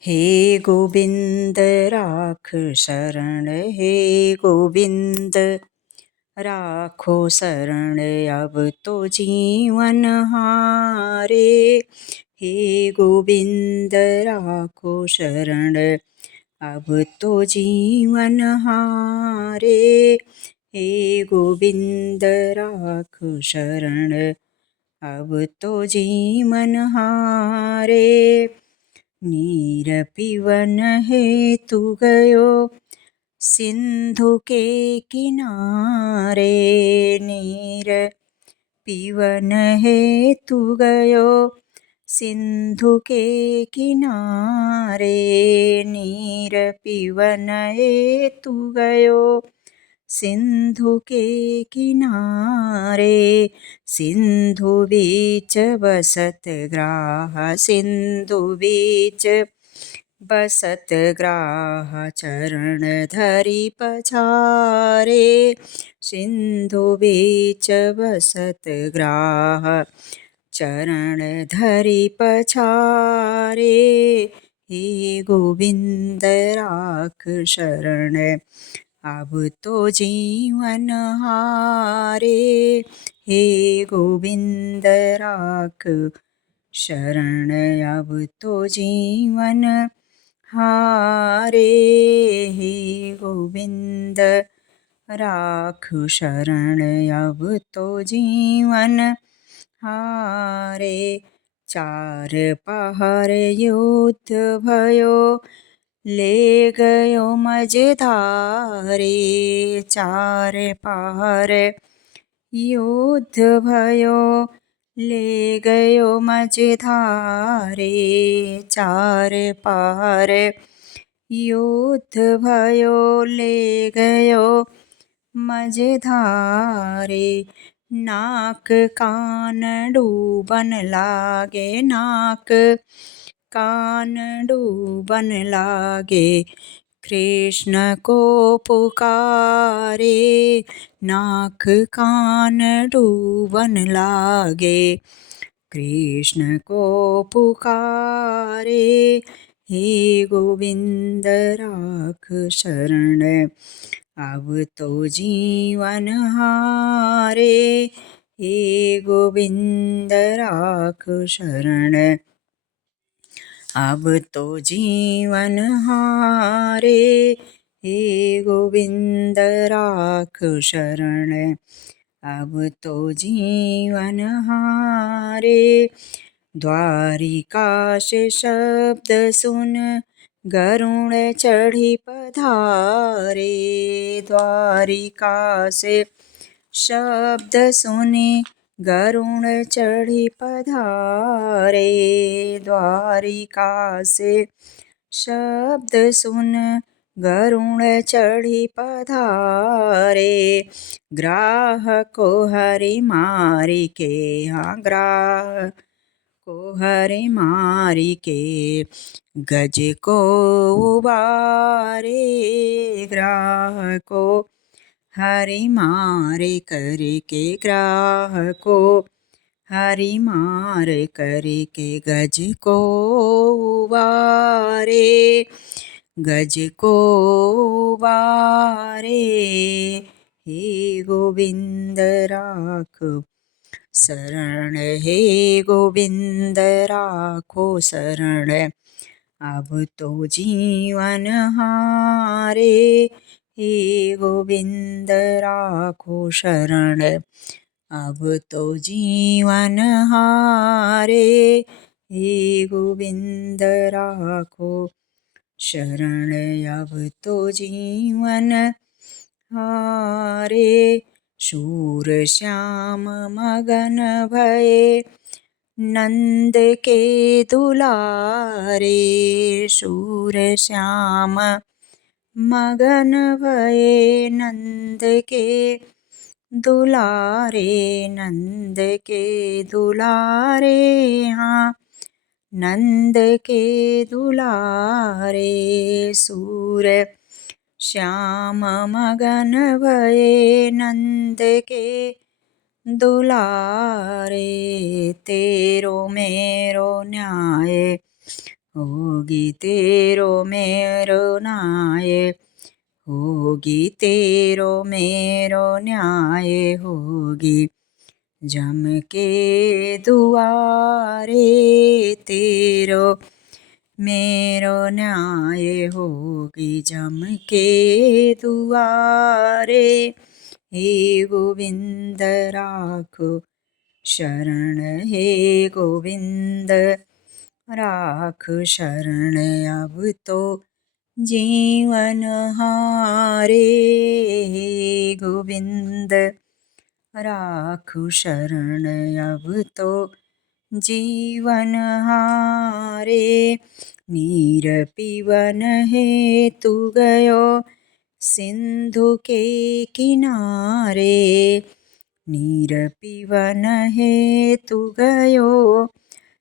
हे गोविंद राख शरण, हे गोविंद राखो शरण, अब तो जीवन हारे। हे गोविंद राखो शरण, अब तो जीवन हारे। हे गोविंद राखो शरण, अब तो जीवन हारे। नीर पीवन हेतु गयो सिंधु के किनारे, नीर पीवन हेतु गयो सिंधु के किनारे। नीर पीवन हेतु गयो सिंधु के किनारे। सिंधु बीच बसत ग्राह, सिंधु बीच बसत ग्राह, चरण धरि पछारे। सिंधु बीच बसत ग्राह, चरण धरि पछारे। हे गोविंद राख शरण, अब तो जीवन हारे। हे गोविंद राख शरण, अब तो जीवन हारे। हे गोविंद राख शरण, अब तो जीवन हारे। चार पहर युद्ध भयो ले गयो मझधारे। चार पहर युद्ध भयो ले गयो मझधारे। चार पहर युद्ध भयो ले गयो मझधारे। नाक कान डूबन लागे, नाक कान डूबन लागे, कृष्ण को पुकारे। नाक कान डूबन लागे, कृष्ण को पुकारे। हे गोविंद राख शरण, अब तो जीवन हारे। हे गोविंद राख शरण, अब तो जीवन हारे। हे गोविंद राख शरण, अब तो जीवन हारे। द्वारिका से शब्द सुन गरुण चढ़ी पधारे। द्वारिका से शब्द सुने गरुण चढ़ी पधारे। द्वारिका से शब्द सुन गरुण चढ़ी पधारे। ग्राह को हरि मारी के, हाँ ग्राह को हरि मारी के, गज को उबारे। ग्राह को हरि मारे करके, ग्राह को हरि मार करके, गज को उबारे। गज को उबारे। हे गोविंद राख शरण, हे गोविंद राखो शरण, अब तो जीवन हारे। हे गोविंद राखो शरण, अब तो जीवन हारे। हे गोविंद राखो शरण, अब तो जीवन हारे। शूर श्याम मगन भये नंद के दुलारे। शूर श्याम मगन भये नंद के दुलारे। नंद के दुलारे, हाँ नंद के दुलारे। सूर श्याम मगन भये नंद के दुलारे। तेरो मेरो न्याय होगी तेरो मेरो न्याय, होगी तेरो मेरो न्याय, होगी जम के दुआरे तेरो मेरो न्याय, होगी जम के दुआरे। हे गोविंद राखो शरण, हे गोविंद राख शरण, अब तो जीवन हारे। हे गोविंद राखु शरण, अब तो जीवन हारे। नीर पीवन हेतु गयो सिंधु के किनारे, नीर पीवन हेतु गयो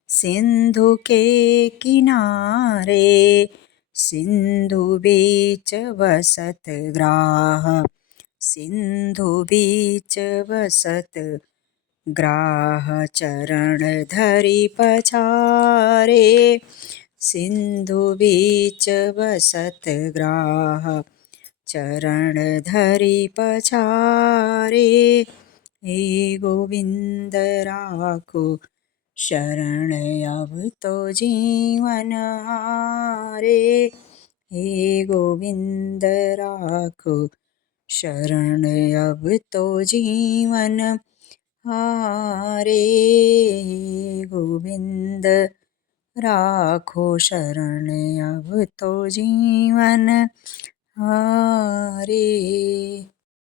सिंधु के किनारे। सिंधु बीच बसत ग्राह, सिंधु बीच बसत ग्राह, चरण धरि पछारे। सिंधु बीच बसत ग्राह, चरण धरि पछारे। हे गोविंद राखो शरण, अब तो जीवन हारे। हे गोविंद राखो शरण, अब तो जीवन हारे। गोविंद राखो शरण, अब तो जीवन हारे।